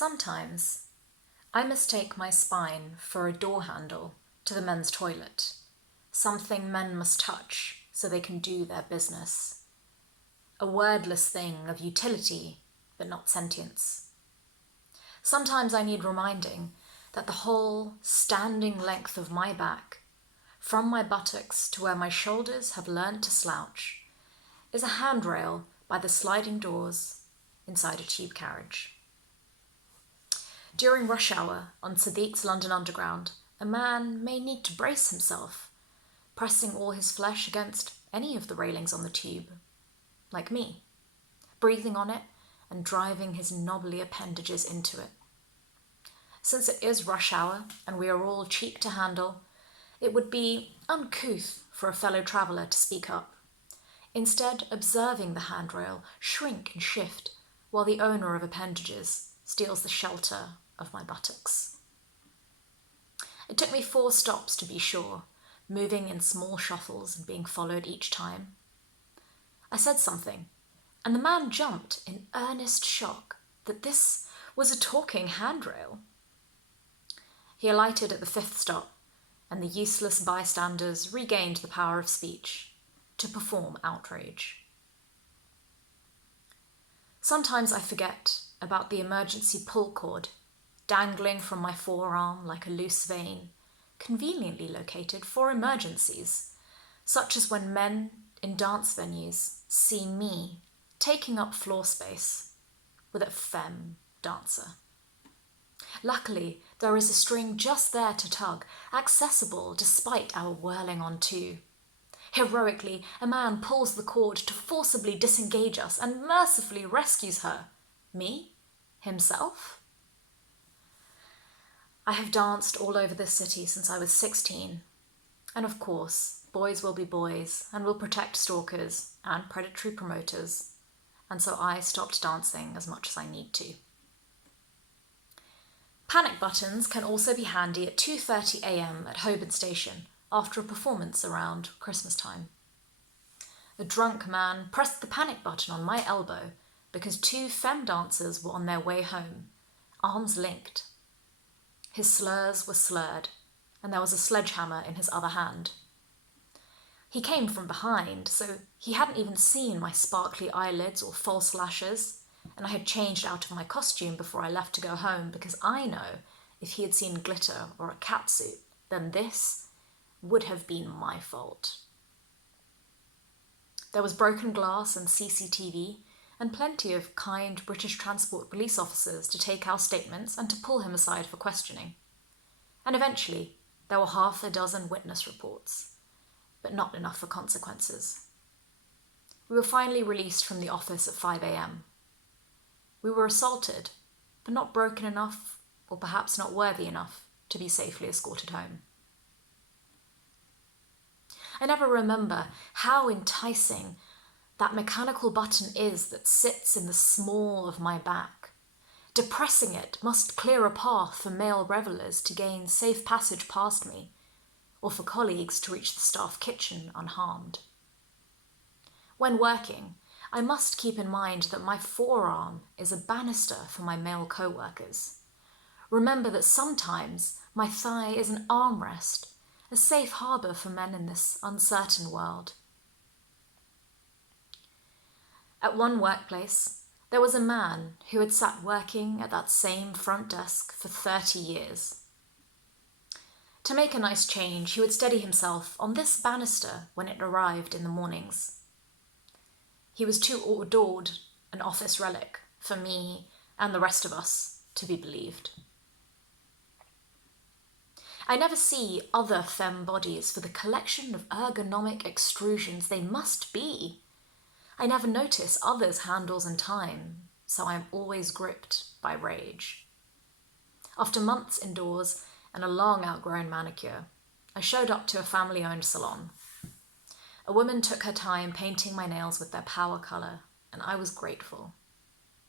Sometimes I mistake my spine for a door handle to the men's toilet, something men must touch so they can do their business. A wordless thing of utility, but not sentience. Sometimes I need reminding that the whole standing length of my back, from my buttocks to where my shoulders have learned to slouch, is a handrail by the sliding doors inside a tube carriage. During rush hour on Sadiq's London Underground, a man may need to brace himself, pressing all his flesh against any of the railings on the tube, like me, breathing on it and driving his knobbly appendages into it. Since it is rush hour and we are all cheap to handle, it would be uncouth for a fellow traveller to speak up, instead observing the handrail shrink and shift while the owner of appendages steals the shelter of my buttocks. It took me 4 stops to be sure, moving in small shuffles and being followed each time. I said something, and the man jumped in earnest shock that this was a talking handrail. He alighted at the 5th stop, and the useless bystanders regained the power of speech to perform outrage. Sometimes I forget about the emergency pull cord dangling from my forearm like a loose vein, conveniently located for emergencies, such as when men in dance venues see me taking up floor space with a femme dancer. Luckily, there is a string just there to tug, accessible despite our whirling on too. Heroically, a man pulls the cord to forcibly disengage us and mercifully rescues her. Me? Himself? I have danced all over this city since I was 16. And of course, boys will be boys and will protect stalkers and predatory promoters. And so I stopped dancing as much as I need to. Panic buttons can also be handy at 2:30 a.m. at Holborn Station after a performance around Christmas time. A drunk man pressed the panic button on my elbow because 2 femme dancers were on their way home, arms linked. His slurs were slurred, and there was a sledgehammer in his other hand. He came from behind, so he hadn't even seen my sparkly eyelids or false lashes, and I had changed out of my costume before I left to go home because I know if he had seen glitter or a catsuit, then this would have been my fault. There was broken glass and CCTV, and plenty of kind British Transport police officers to take our statements and to pull him aside for questioning. And eventually, there were 6 witness reports, but not enough for consequences. We were finally released from the office at 5 a.m. We were assaulted, but not broken enough, or perhaps not worthy enough, to be safely escorted home. I never remember how enticing that mechanical button is that sits in the small of my back. Depressing it must clear a path for male revellers to gain safe passage past me, or for colleagues to reach the staff kitchen unharmed. When working, I must keep in mind that my forearm is a banister for my male co-workers. Remember that sometimes my thigh is an armrest, a safe harbour for men in this uncertain world. At one workplace, there was a man who had sat working at that same front desk for 30 years. To make a nice change, he would steady himself on this banister when it arrived in the mornings. He was too adored an office relic for me and the rest of us to be believed. I never see other femme bodies for the collection of ergonomic extrusions they must be. I never notice others' handles and time, so I am always gripped by rage. After months indoors and a long outgrown manicure, I showed up to a family-owned salon. A woman took her time painting my nails with their power colour, and I was grateful.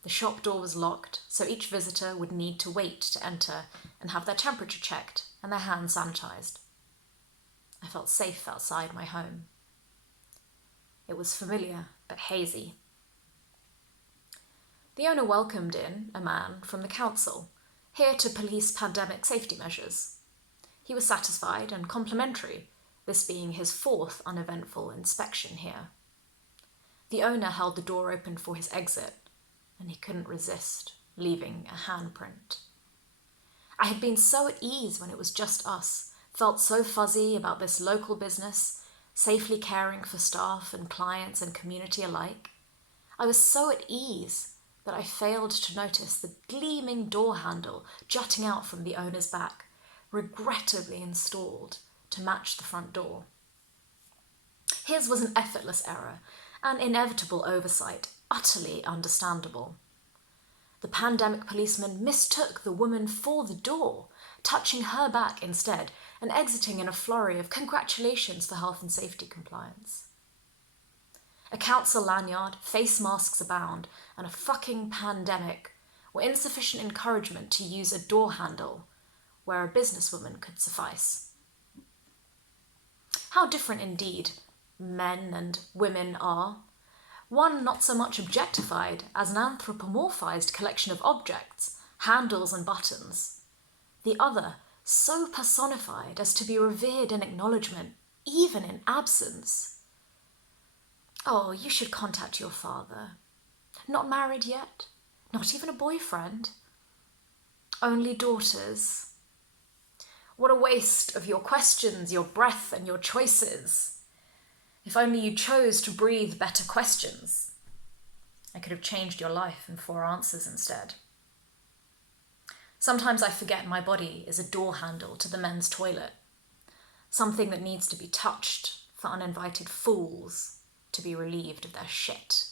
The shop door was locked, so each visitor would need to wait to enter and have their temperature checked and their hands sanitised. I felt safe outside my home. It was familiar but hazy. The owner welcomed in a man from the council, here to police pandemic safety measures. He was satisfied and complimentary, this being his 4th uneventful inspection here. The owner held the door open for his exit, and he couldn't resist leaving a handprint. I had been so at ease when it was just us, felt so fuzzy about this local business, safely caring for staff and clients and community alike. I was so at ease that I failed to notice the gleaming door handle jutting out from the owner's back, regrettably installed to match the front door. His was an effortless error, an inevitable oversight, utterly understandable. The pandemic policeman mistook the woman for the door, touching her back instead and exiting in a flurry of congratulations for health and safety compliance. A council lanyard, face masks abound, and a fucking pandemic were insufficient encouragement to use a door handle where a businesswoman could suffice. How different indeed men and women are. One not so much objectified as an anthropomorphized collection of objects, handles and buttons. The other so personified as to be revered in acknowledgement, even in absence. Oh, you should contact your father. Not married yet? Not even a boyfriend? Only daughters? What a waste of your questions, your breath and your choices. If only you chose to breathe better questions. I could have changed your life in 4 answers instead. Sometimes I forget my body is a door handle to the men's toilet, something that needs to be touched for uninvited fools to be relieved of their shit.